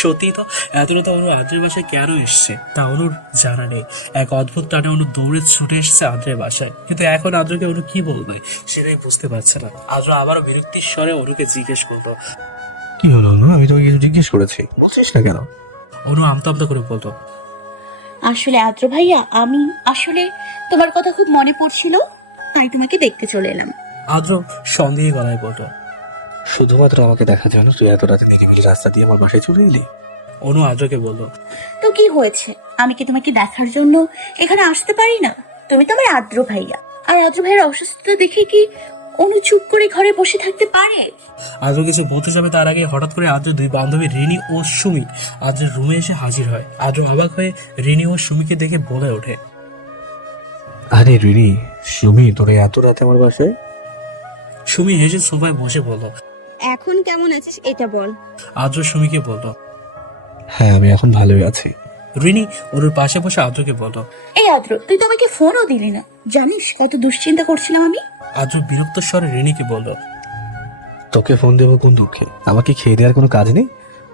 সত্যি তো এত রাতে অনু আদ্রের বাসায় কেন এসছে তা অনুর জানা নেই। এক অদ্ভুত টানে অনু দৌড়ে ছুটে এসেছে আদ্রের বাসায়, কিন্তু এখন আদ্রকে অনু কি বলবে সেটাই বুঝতে পারছে না। আদ্র আবারও বিরক্তির স্বরে অনুকে জিজ্ঞেস করলো, কি হলো অনু? আমি তোকে কিছু জিজ্ঞেস করেছি, বলছিস না কেন? অনু আমতা আমতা করে বলতো, আসলে আদ্র ভাইয়া, আমি আসলে তোমার কথা খুব মনে পড়ছিল, তাই তোমাকে দেখতে চলে এলাম। আদ্র সন্দেহে গলায় বলতো, শুধুমাত্র আমাকে দেখার জন্য তুই এত রাতে নিরিবিলি রাস্তা দিয়ে আমার বাসায় চলে এলি? অনু আদ্রকে বলল, তো কি হয়েছে, আমি কি তোমাকে দেখার জন্য এখানে আসতে পারি না? তুমি তো আমার আদ্র ভাইয়া, আর আদ্র ভাইয়ের অসুস্থতা দেখে কি অনু চুপ করে ঘরে বসে থাকতে পারে? আদ্র কিছু বলতে যাবে তার আগে হঠাৎ করে আদ্রের দুই বান্ধবী রিনি ও সুমি আদ্রের রুমে এসে হাজির হয়। আদ্র অবাক হয়ে রিনি ও সুমিকে দেখে বলে ওঠে, আরে রিনি, সুমি, তোরা এত রাতে আমার বাসায়? সুমি হেসে সোফায় বসে বলল। এখন কেমন আছিস এটা বল। আদ্র সুমিকে বলল। হ্যাঁ, আমি এখন ভালোই আছি। রিনি ওর পাশে বসে আদ্রকে বলল, এই আদ্র, তুই তো আমাকে ফোনও দিলি না, জানিস কত দুশ্চিন্তা করছিলাম আমি। আদ্র বিরক্ত স্বরে রিনিকে বলল, তোকে ফোন দেবো কোন দুঃখে? আমাকে খেয়ে দেওয়ার কোনো কাজ নেই?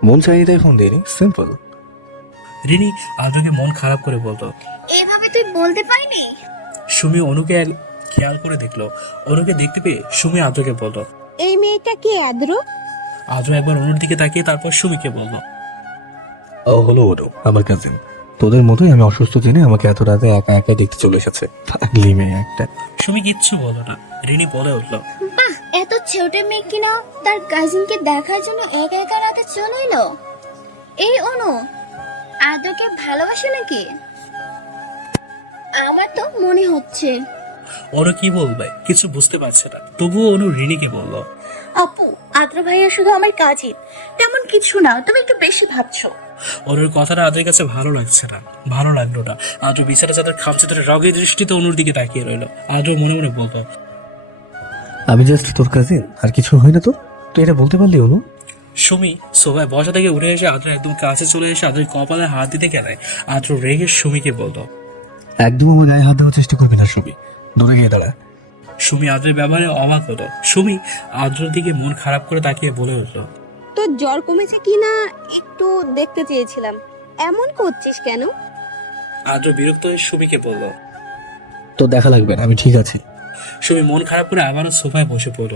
মন চাইনি তাই ফোন দিইনি, সিম্পল। রিনি আদ্রকে মন খারাপ করে বলল। এভাবে তুই বলতে পারিনি। সুমি অনুকে খেয়াল করে দেখলো। অনুকে দেখতে পেয়ে সুমি আদ্রকে বলল। এই মেয়েটা কে আদ্র? আদ্র একবার অনুর দিকে তাকিয়ে তারপর সুমিকে বলল, ও হলো ওরও আমার কাজিন। তোদের মতোই আমি অসুস্থ জেনে আমাকে এত রাতে একা একা দেখতে চলে এসেছে। পাগলি মেয়ে একটা। সুমি কিচ্ছু বলল না। রিনি বলে উঠল, বাহ, এত ছোট মেয়ে কিনা তার কাজিনকে দেখার জন্য একা একা রাতে চলে এলো। এই অনু আদ্রকে ভালোবাসে নাকি? আমার তো মনে হচ্ছে। অনু কি বলবে কিছু বুঝতে পারছে না, তবুও অনু রিনিকে বলল, আপু, আদ্র ভাইয়া শুধু আমার কাজিন, তেমন কিছু না, তুমি একটু বেশি ভাবছো। অনুর কথাটা আদ্রের কাছে ভালো লাগছে না, ভালো লাগলো না। আদ্র বিছানা চাদর খামচে ধরে রগের দৃষ্টিতে অনুর দিকে তাকিয়ে রইল। আদ্র মনে মনে বলল, আমি জাস্ট তোর কাজিন, আর কিছু হয় না তোর? তুই এটা বলতে পারলি অনু? সুমি সোফায় বসা থেকে উঠে এসে আদ্র একদম কাছে চলে এসে আদ্রের কপালে হাত দিতে গেলে আদ্র রেগে সুমিকে বলল, একদম আমার গায়ে হাত দেওয়ার চেষ্টা করবি না সুমি, দূরে গিয়ে দাঁড়া। সুমি আদ্রের ব্যবহারে অবাক হলো। সুমি আদ্রের দিকে মন খারাপ করে তাকিয়ে বলে উঠল, তোর জ্বর কমেছে কিনা একটু দেখতে চেয়েছিলাম, এমন করছিস কেন? আদ্র বিরক্ত হয়ে সুমিকে বলল। তো দেখা লাগবে না, আমি ঠিক আছি। সুমি মন খারাপ করে আবারও সোফায় বসে পড়ল।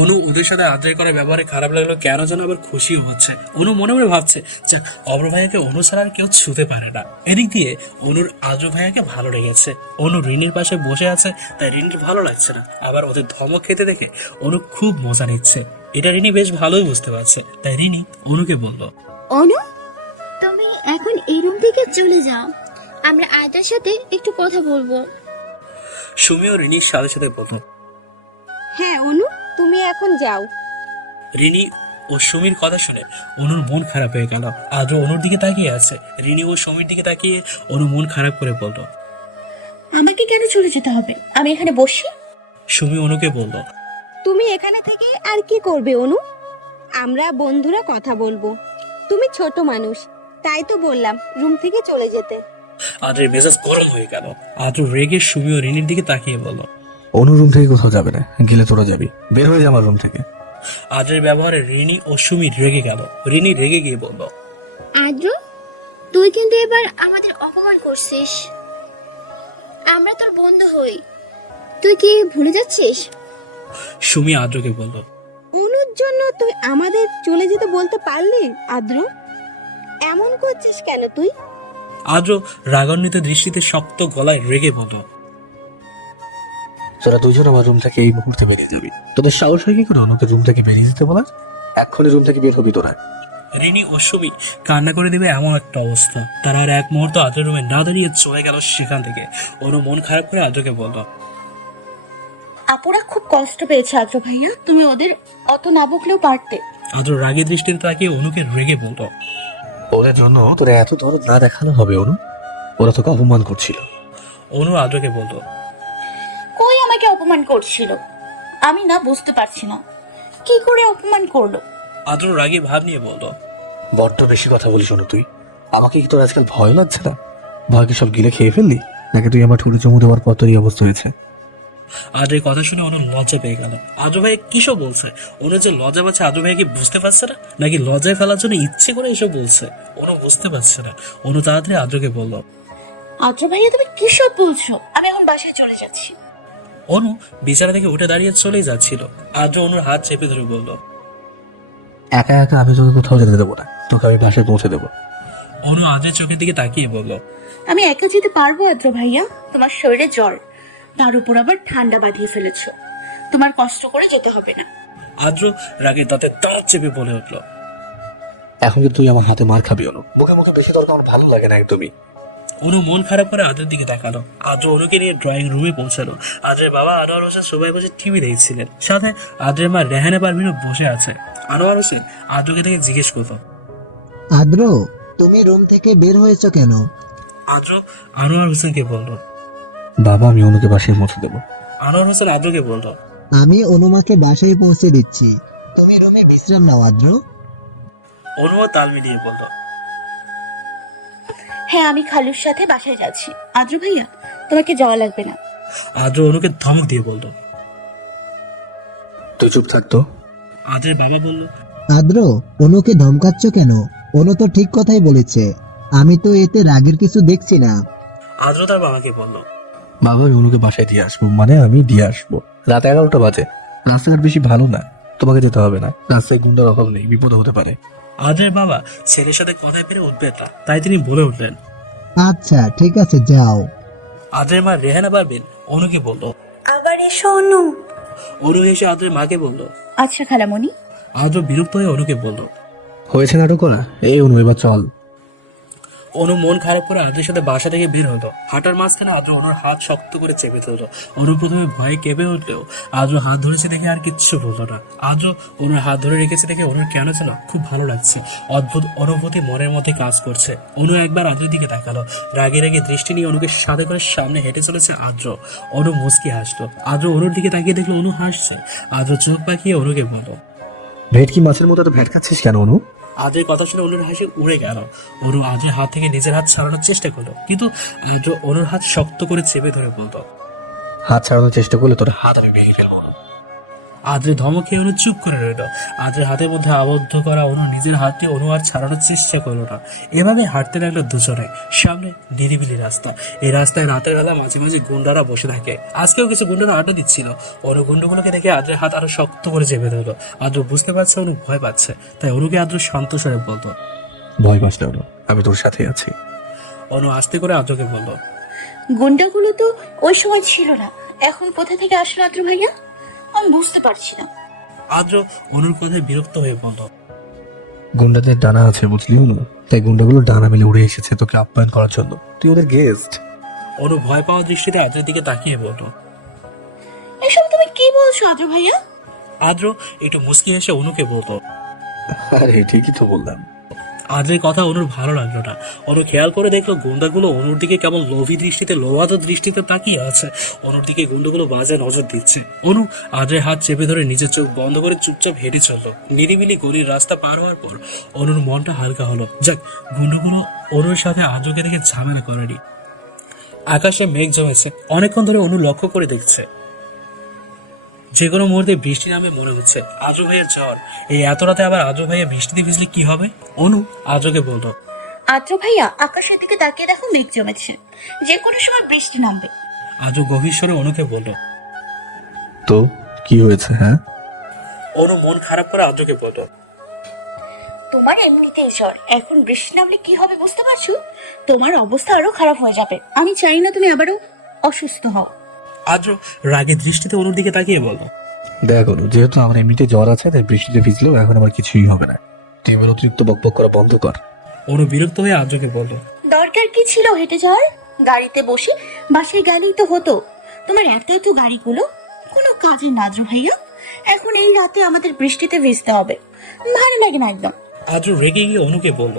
অনু ওদের সাথে আদ্রের করা ব্যবহারে খারাপ লাগলো, কেন যেন আবার খুশিও হচ্ছে। অনু মনে মনে ভাবছে, যাক, অব্র ভাইয়াকে অনু ছাড়া আর কেউ ছুতে পারে না। এদিক দিয়ে অনুর আদ্র ভাইয়াকে ভালো লেগেছে। অনু রিনির পাশে বসে আছে, তাই রিনির ভালো লাগছে না। আবার ওদের ধমক খেতে দেখে অনু খুব মজা নিচ্ছে। এটা রিনি বেশ ভালোই বুঝতে পারছে, তাই রিনি অনুকে বলল, অনু, তুমি এখন এই রুম থেকে চলে যাও, আমরা আদ্রের সাথে একটু কথা বলবো। সুমি ও রিনির সাথে সাথে বলল। হ্যাঁ অনু, তুমি এখন যাও। রিনি ও সুমির কথা শুনে অনুর মন খারাপ হয়ে গেল। আদ্র অনুর দিকে তাকিয়ে আছে। রিনি ও সুমির দিকে তাকিয়ে অনু মন খারাপ করে বলল, আমাকে কেন চলে যেতে হবে? আমি এখানে বসি। সুমি অনুকে বলল, তুমি এখানে থেকে আর কি করবে অনু? আমরা বন্ধুরা কথা বলবো। তুমি ছোট মানুষ, তাই তো বললাম রুম থেকে চলে যেতে। আদ্রের মেজাজ গরম হয়ে গেল। আদ্র রেগে সুমি ও রিনির দিকে তাকিয়ে বলল, অনু রুম থেকে কোথাও যাবে না, গেলে তোরা যাবি। বের হয়ে যা আমার রুম থেকে। আদ্রের ব্যবহারে রিনি ও সুমি রেগে গেল। রিনি রেগে গিয়ে বলল, আদ্র, তুই কিন্তু এবার আমাদের অপমান করছিস। আমরা তোর বন্ধু হই, তুই কি ভুলে যাচ্ছিস? সুমি আদ্রকে বলল, অনুর জন্য তুই আমাদের চলে যেতে বলতে পারলি? আদ্র, এমন করছিস কেন তুই? আদ্র রাগান্বিত দৃষ্টিতে শক্ত গলায় রেগে বলল, তোরা দুজন আমার রুম থেকে এই মুহূর্তে বেরিয়ে যাবি। তোদের সাহস হয় কি করে অনুকে রুম থেকে বেরিয়ে যেতে বলার? এক্ষুনি রুম থেকে বের হবি তোরা। রিনি ও সুমি কান্না করে দেবে এমন একটা অবস্থা। তারা আর এক মুহূর্ত আদ্রের রুমে না দাঁড়িয়ে চলে গেল সেখান থেকে। অনু মন খারাপ করে আদ্রকে বলল, আপুরা খুব কষ্ট পেয়েছে আদ্র ভাইয়া, তুমি ওদের অত না বকলেও পারতে। আদ্র রাগে দৃষ্টিতে তাকিয়ে অনুকে রেগে বলল, ওদের জন্য তোরা এত দরদ না দেখানো হবে অনু, ওরা তোকে অপমান করছিল। অনু আদ্রকে বলল, কই আমাকে অপমান করছিল? আমি না বুঝতে পারছি না, কি করে অপমান করলো? আদ্র রাগে ভাব নিয়ে বলল, বড্ড বেশি কথা বলিস অনু তুই। আমাকে কি তোর আজকাল ভয় লাগছে না? ভয়কে সব গিলে খেয়ে ফেললি নাকি? তুই আমার ঠুড়ি চমু দেওয়ার পর তোর এই অবস্থা হয়েছে। আদ্রের কথা শুনে অনু লজ্জা পেয়ে গেল। আদ্র ভাই কিসব বলছে? অনু যে লজ্জা পাচ্ছে আদ্র ভাই কি বুঝতে পারছে না, নাকি লজ্জায় ফেলার জন্য ইচ্ছে করে এসব বলছে? অনু বুঝতে পারছে না। অনু তাড়াতাড়ি আদ্রকে বলল, আদ্র ভাইয়া তুমি কি সব বলছো? আমি এখন বাসায় চলে যাচ্ছি। অনু বিছানা থেকে উঠে দাঁড়িয়ে চলেই যাচ্ছিল। আদ্র অনুর হাত চেপে ধরে বলল, একা একা আমি তোকে কোথাও যেতে দেবো না, তোকে আমি বাসায় পৌঁছে দেবো। অনু আদ্রের চোখের দিকে তাকিয়ে বলল, আমি একা যেতে পারবো আদ্র ভাইয়া? তোমার শরীরে জ্বর, তার উপর আবার ঠান্ডা বাঁধিয়ে ফেলেছো, তোমার কষ্ট করে যেতে হবে না। আদ্র রাগের দাঁতে দাঁত চেপে বলে উঠল, এখন কিন্তু তুই আমার হাতে মার খাবি অনু, মুখে মুখে বেশি তর্ক আমার ভালো লাগে না একদমই। অনু মন খারাপ করে আদ্রের দিকে তাকালো। আদ্র অনুকে নিয়ে ড্রয়িং রুমে পৌঁছালো। আদ্রের বাবা আনোয়ার হোসেন সবাই বসে টিভি দেখছিলেন, সাথে আদ্রের মা রেহানা পারভিনও বসে আছে। আনোয়ার হোসেন আদ্রকে থেকে জিজ্ঞেস করতো, আদ্র, তুমি রুম থেকে বের হয়েছো কেন? আদ্র আনোয়ার হোসেনকে বলল। বাবা আমি অনুকে বাসায় পৌঁছে দেবো। আনোয়ার হোসেন আদ্রকে বলল, আমি অনুমাকে বাসায় পৌঁছে দিচ্ছি, তুমি রুমে বিশ্রাম নাও আদ্র। অনুও তাল মিলিয়ে বলল, হ্যাঁ, আমি খালুর সাথে বাসায় যাচ্ছি। আদ্র ভাইয়া তোমাকে যাওয়া লাগবে না। আদ্র অনুকে ধমক দিয়ে বলল। তুই চুপ থাকতো। আদ্রের বাবা বলল, আদ্র, অনুকে ধমকাচ্ছ কেন? অনু তো ঠিক কথাই বলেছে, আমি তো এতে রাগের কিছু দেখছি না। আদ্র তার বাবাকে বলল, বাবা আমি অনুকে বাসায় দিয়ে আসবো, মানে আমি দিয়ে আসবো। রাত 11টা বাজে, রাস্তাঘাট বেশি ভালো না, তোমাকে যেতে হবে না। রাস্তায় গুন্ডার অভাব নেই, বিপদ হতে পারে। আদ্রের বাবা ছেলের সাথে কথায় পেরে উঠবে না, তাই তিনি বলে উঠলেন। আচ্ছা ঠিক আছে, যাও। আদ্রের মা রেহানা পারভিন অনুকে বলল। আবার এসো অনু। অনু এসে আদ্রের মাকে বলল। আচ্ছা খালামণি। আদ্র বিরক্ত হয়ে অনুকে বলল। হয়েছে নাটক করা, এই অনু এবার চল। অনু মন খারাপ করে আদ্রের সাথে বাসা থেকে বের হলো। হাঁটার মাঝখানে আদ্র অনুর হাত শক্ত করে চেপে ধরলো। অনু প্রথমে ভয়ে কেঁপে উঠলেও আদ্র হাত ধরেছে দেখে আর কিচ্ছু বললো না। আদ্র অনুর হাত ধরে রেখেছে দেখে অনুর কেন যেন খুব ভালো লাগছে। অদ্ভুত অনুভূতি মনের মধ্যে কাজ করছে। অনু একবার আদ্রের দিকে তাকালো। রাগে রাগে দৃষ্টি নিয়ে অনুকে সাথে করে সামনে হেঁটে চলেছে আদ্র। অনু মুচকি হাসলো। আদ্র অনুর দিকে তাকিয়ে দেখলো অনু হাসছে। আদ্র চোখ পাকিয়ে অনুকে বলল, ভেটকি মাছের মতো এত ভ্যাট খাচ্ছিস কেন অনু? আদ্রের কথা শুনে অনুর হাসি উড়ে গেল। অনু আদ্রের হাত থেকে নিজের হাত ছাড়ানোর চেষ্টা করলো, কিন্তু আদ্র অনুর হাত শক্ত করে চেপে ধরে বলতো, হাত ছাড়ানোর চেষ্টা করলে তোর হাত আমি ভেঙে ফেলবো। আদ্রের ধমক খেয়ে অনু চুপ করে রইল। আদ্রের হাতের মধ্যে আবদ্ধ করা অনু নিজের হাতটি অনু আর ছাড়ানোর চেষ্টা করলো না। এভাবে হাঁটতে লাগলো দুজনে। সামনে নিরিবিলি রাস্তা। এই রাস্তায় রাতের বেলা মাঝে মাঝে গুন্ডারা বসে থাকে। আজকেও কিছু গুন্ডারা আড্ডা দিচ্ছিল। অনু গুন্ডগুলোকে দেখে আদ্রের হাত আরো শক্ত করে চেপে ধরলো। আদ্র বুঝতে পারছে অনু ভয় পাচ্ছে, তাই অনুকে আদ্র শান্ত স্বরে বলতো, ভয় পাস না অনু, আমি তোর সাথে আছি। অনু আস্তে করে আদ্রকে বলল, গুন্ডাগুলো তো ওই সময় ছিল না, এখন কোথা থেকে আসলো আদ্র ভাইয়া? আমি বুঝতে পারছি না। আদ্র অনুর কথায় বিরক্ত হয়ে বলল, গুন্ডাদের ডানা আছে বুঝলি অনু, তাই গুন্ডাগুলো ডানা মেলে উড়ে এসেছে তোকে আপ্যায়ন করার জন্য। তুই ওদের গেস্ট। অনু ভয় পাওয়া দৃষ্টিতে আদ্রের দিকে তাকিয়ে বলল। এসব তুমি কি বলছো আদ্র ভাইয়া? আদ্র একটু মুচকি হেসে অনুকে বলল। আরে ঠিকই তো বললাম। আদ্রের কথা অনুর ভালো লাগলো না। অনু খেয়াল করে দেখলো গুন্ডাগুলো অনুর দিকে কেমন লোভী দৃষ্টিতে, লোভাত দৃষ্টিতে তাকিয়ে আছে। অনুর দিকে গুন্ডাগুলো বাজে নজর দিচ্ছে। অনু আদ্রের হাত চেপে ধরে নিজের চোখ বন্ধ করে চুপচাপ হেঁটে চললো। নিরিবিলি গলির রাস্তা পার হওয়ার পর অনুর মনটা হালকা হলো। যাক, গুন্ডাগুলো অনুর সাথে আদ্রকে দেখে ঝামেলা করেনি। আকাশে মেঘ জমেছে। অনেকক্ষণ ধরে অনু লক্ষ্য করে দেখছে, যে কোনো মুহূর্তে বৃষ্টি নামে মনে হচ্ছে। আদ্র ভাইয়ের জ্বর, এই এত রাতে আবার আদ্র ভাইয়া বৃষ্টিতে ভিজলে কি হবে? অনু আদ্রকে বলল। আদ্র ভাইয়া আকাশের দিকে তাকিয়ে দেখো, মেঘ জমেছে, যে কোনো সময় বৃষ্টি নামবে। আদ্র গভীর স্বরে অনুকে বলল। তো কি হয়েছে? হ্যাঁ, অনু মন খারাপ করে আদ্রকে বলল, তোমার এমনিতেই জ্বর, এখন বৃষ্টি নামলে কি হবে বুঝতে পারছো? তোমার অবস্থা আরো খারাপ হয়ে যাবে। আমি চাই না তুমি আবারও অসুস্থ হও। আদ্র রাগের দৃষ্টিতে অনুর দিকে তাকিয়ে বলল। দেখ অনু, যেহেতু আমার এমনিতে জ্বর আছে তাই বৃষ্টিতে ভিজলেও এখন আমার কিছুই হবে না। তুই এবার অতিরিক্ত বকবক করা বন্ধ কর। অনু বিরক্ত হয়ে আদ্রকে বলল। দরকার কি ছিল হেঁটে যাওয়ার? গাড়িতে বসে বাসায় গেলেই তো হতো। তোমার এত এত গাড়িগুলো কোনো কাজে না আদ্র ভাইয়া। এখন এই রাতে আমাদের বৃষ্টিতে ভিজতে হবে, ভালো লাগে না একদম। আদ্র রেগে গিয়ে অনুকে বলল।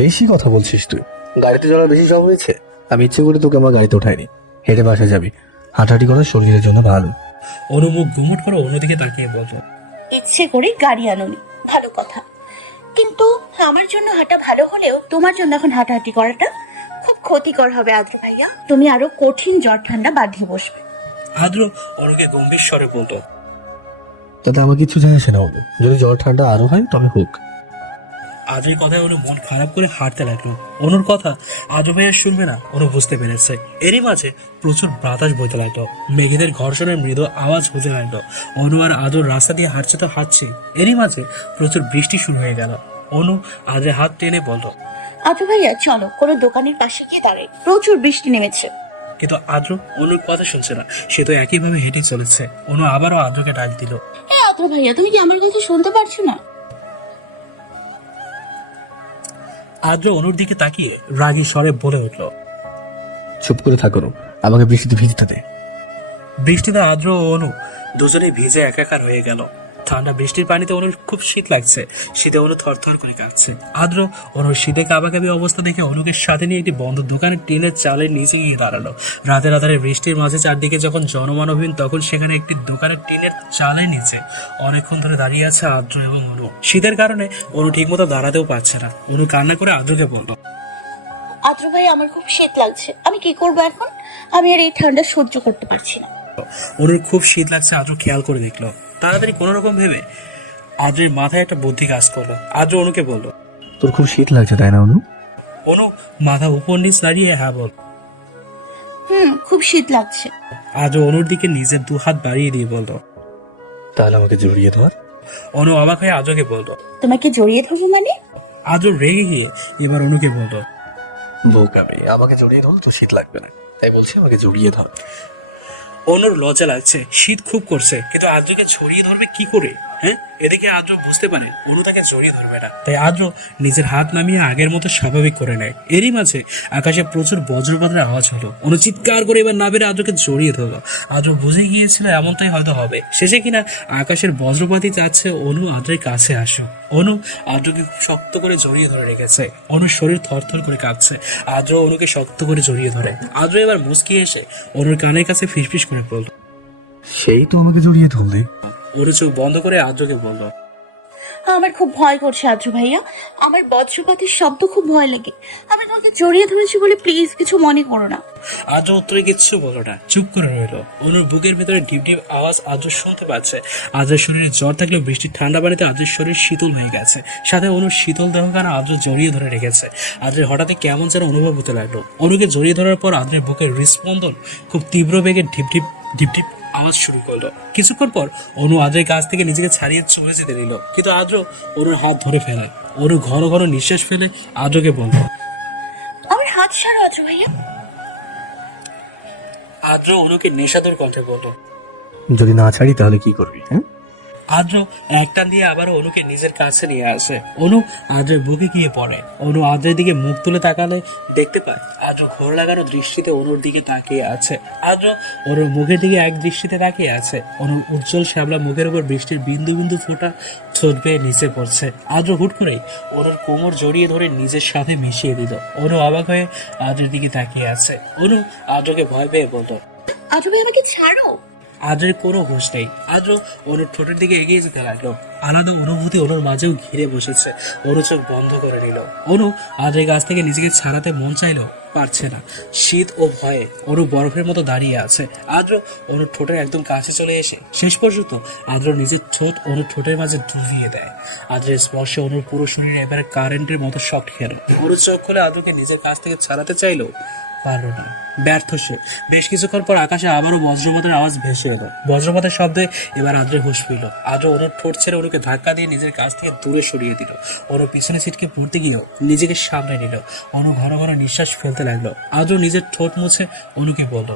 বেশি কথা বলছিস তুই। গাড়িতে চলার বেশি সব হয়েছে? আমি ইচ্ছে করে তোকে আমার গাড়িতে উঠাইনি। হেঁটে বাসা যাবি, হাঁটাহাঁটি করা শরীরের জন্য ভালো। অনু মুখ গুমট করে অন্যদিকে তাকিয়ে বলল। ইচ্ছে করে গাড়ি আনোনি, ভালো কথা, কিন্তু আমার জন্য হাঁটা ভালো হলেও তোমার জন্য এখন হাঁটাহাঁটি করাটা খুব ক্ষতিকর হবে আদ্র ভাইয়া। তুমি আরো কঠিন জ্বর ঠান্ডা বাঁধিয়ে বসবে। আদ্র অনুকে গম্ভীর স্বরে বলল, তাতে আমার কিছু যায় আসে না হলো, যদি জল ঠান্ডা আরো হয় তবে হোক। আদ্রের কথায় অনু মন খারাপ করে হাঁটতে লাগলো। অনুর কথা আদ্র ভাইয়া শুনবে না অনু বুঝতে পেরেছে। এরই মাঝে প্রচুর বাতাস বইতে লাগলো, মেঘেদের ঘর্ষণের মৃদু আওয়াজ হতে লাগলো। অনু আর আদ্র রাস্তা দিয়ে হাঁটছে তো হাঁটছে, এরই মাঝে প্রচুর বৃষ্টি শুরু হয়ে গেল। অনু আদ্রের হাত টেনে বলল, আচ্ছা ভাইয়া চলো কোনো দোকানের পাশে গিয়ে দাঁড়াই, প্রচুর বৃষ্টি নেমেছে। কিন্তু আদ্র অনুর কথা শুনছে না, সে তো একইভাবে হেঁটে চলেছে। অনু আবারও আদ্রকে ডাক দিল। হ্যাঁ আদ্র ভাইয়া, তুমি কি আমার কথা শুনতে পারছো না? আদ্র অনুর দিকে তাকিয়ে রাগী স্বরে বলে উঠল, চুপ করে থাকো, আমাকে বৃষ্টিতে ভিজতে দে। বৃষ্টিতে আদ্র ও অনু দুজনেই ভিজে একাকার হয়ে গেল। ঠান্ডা বৃষ্টির পানিতে অনুর খুব শীত লাগছে, শীতে অনু থরথর করে কাঁপছে। আদ্র অনুর শীতে কাবাকাবি অবস্থা দেখে অনুকে সাথে নিয়ে একটি বন্ধ দোকানের টিনের চালের নিচে গিয়ে দাঁড়ালো। রাতের আধারে বৃষ্টির মাঝে চারদিকে যখন জনমানবহীন, তখন সেখানে একটি দোকানের টিনের চালের নিচে অনেকক্ষণ ধরে দাঁড়িয়ে আছে আদ্র এবং অনু। শীতের কারণে অনু ঠিকমতো দাঁড়াতেও পারছে না। অনু কান্না করে আদ্রকে বলল, আদ্র ভাই আমার খুব শীত লাগছে, আমি কি করবো এখন? আমি আর এই ঠান্ডা সহ্য করতে পারছি না। অনুর খুব শীত লাগছে। আদ্র খেয়াল করে দেখলো। তাড়াতাড়ি কোনো রকম ভেবে আদ্রের মাথায় একটা বুদ্ধি কাজ করলো। আদ্র অনুকে বলল, তোর খুব শীত লাগছে তাই না অনু? অনু মাথা উপর নিচ দাঁড়িয়ে হ্যাঁ বল। খুব শীত লাগছে। আদ্র অনুর দিকে নিজের দু হাত বাড়িয়ে দিয়ে বলল। তাহলে আমাকে জড়িয়ে ধর। অনু অবাক হয়ে আদ্রকে বলল। তোমাকে জড়িয়ে ধরবো মানে? আদ্র রেগে গিয়ে এবার অনুকে বলল, বোকাবে, আমাকে জড়িয়ে ধর, তো শীত লাগবে না, তাই বলছি আমাকে জড়িয়ে ধর। অনুর লজ্জা লাগছে, শীত খুব করছে, কিন্তু আদ্রকে ছড়িয়ে ধরবে কি করে? হ্যাঁ, এদিকে আদ্র বুঝতে পারে অনু তাকে জড়িয়ে ধরবে না, তাই আদ্র নিজের হাত নামিয়ে আগের মতো স্বাভাবিক করে নেয়। এরই মাঝে আকাশে প্রচুর বজ্রপাতের আওয়াজ হলো। অনু চিৎকার করে এবার না বেড়ে আদ্রকে জড়িয়ে ধরলো। আদ্র বুঝে গিয়েছিল এমনটাই হয়তো হবে, শেষে কিনা আকাশের বজ্রপাতই চাচ্ছে অনু আদ্রের কাছে আসো। অনু আদ্রকে খুব শক্ত করে জড়িয়ে ধরে রেখেছে। অনুর শরীর থরথর করে কাঁপছে। আদ্র অনুকে শক্ত করে জড়িয়ে ধরে। আদ্র এবার মুচকি এসে অনুর কানের কাছে ফিসফিস করে বলল, সেই তো আমাকে জড়িয়ে ধরলে। অনু চোখ বন্ধ করে আদ্রকে বলল, আমার খুব ভয় করছে আদ্র ভাইয়া, আমার বজ্রপাতের শব্দ খুব ভয় লাগে। আমি তোমাকে জড়িয়ে ধরেছি বলে প্লিজ কিছু মনে করো না। আদ্র উত্তরে কিচ্ছু বলল না, চুপ করে রইল। অনুর বুকের ভেতরে ডিপ ডিপ আওয়াজ আদ্র শুনতে পাচ্ছে। আদ্রের শরীরে জ্বর থাকলেও বৃষ্টির ঠান্ডা পানিতে আদ্রের শরীর শীতল হয়ে গেছে। সাথে অনুর শীতল দেহখানা আদ্র জড়িয়ে ধরে রেখেছে। আদ্রের হঠাৎই কেমন যেন অনুভব হতে লাগলো। অনুকে জড়িয়ে ধরার পর আদ্রের বুকের হৃদস্পন্দন খুব তীব্র বেগে ঢিপ ঢিপ ঢিপ ঢিপ আওয়াজ শুরু করলো। কিছুক্ষণ পর অনু আদ্রের কাছ থেকে নিজেকে ছাড়িয়ে চলে যেতে নিল, কিন্তু আদ্র অনুর হাত ধরে ফেলায়। অনু ঘন ঘন নিঃশ্বাস ফেলে আদ্রকে বলল, আমার হাত ছাড়ো আদ্র ভাইয়া। আদ্র অনুকে নেশাদর কণ্ঠে বলল। যদি না ছাড়ি তাহলে কি করবি? হ্যাঁ, আদ্র এক টান দিয়ে আবারও অনুকে নিজের কাছে নিয়ে আসে। অনু আদ্রের বুকে গিয়ে পড়ে। অনু আদ্রের দিকে মুখ তুলে তাকালে দেখতে পায় আদ্র ঘোর লাগানো দৃষ্টিতে অনুর দিকে তাকিয়ে আছে। আদ্র অনুর মুখের দিকে এক দৃষ্টিতে তাকিয়ে আছে। অনুর উজ্জ্বল শ্যাবলা মুখের উপর বৃষ্টির বিন্দু বিন্দু ফোঁটা ঠোঁট বেয়ে নিচে পড়ছে। আদ্র হুট করেই অনুর কোমর জড়িয়ে ধরে নিজের সাথে মিশিয়ে দিল। অনু অবাক হয়ে আদ্রের দিকে তাকিয়ে আছে। অনু আদ্রকে ভয় পেয়ে বলল, আদ্র ভাই আমাকে ছাড়ো। আদ্রের কোনো হুঁশ নেই। আদ্র অনুর ঠোঁটের দিকে এগিয়ে যেতে লাগলো। আলাদা অনুভূতি অনুর মাঝেও ঘিরে বসেছে। অনু চোখ বন্ধ করে নিল। অনু আদ্রের কাছ থেকে নিজেকে ছাড়াতে মন চাইলো, পারছে না। শীত ও ভয়ে অনু বরফের মতো দাঁড়িয়ে আছে। আদ্র অনুর ঠোঁটের একদম কাছে চলে এসে শেষ পর্যন্ত আদ্র নিজের ঠোঁট অনুর ঠোঁটের মাঝে ডুবিয়ে দেয়। আদ্রের স্পর্শে অনুর পুরো শরীরে এবারে কারেন্টের মতো শক খেলো। অনু চোখ খুলে আদ্রকে নিজের কাছ থেকে ছাড়াতে চাইলো, পারল না, ব্যর্থ সে। বেশ কিছুক্ষণ পর আকাশে আবারও বজ্রপাতের আওয়াজ ভেসে এলো। বজ্রপাতের শব্দে এবার আদ্রের হুঁশ পেল। আদ্র অনুর ঠোঁট ছেড়ে অনুকে ধাক্কা দিয়ে নিজের কাছ থেকে দূরে সরিয়ে দিল। অনু পিছনে ছিটকে পড়তে গিয়েও নিজেকে সামনে নিল। অনু ঘন ঘন নিঃশ্বাস ফেলতে লাগলো। আদ্র নিজের ঠোঁট মুছে অনুকে বলল,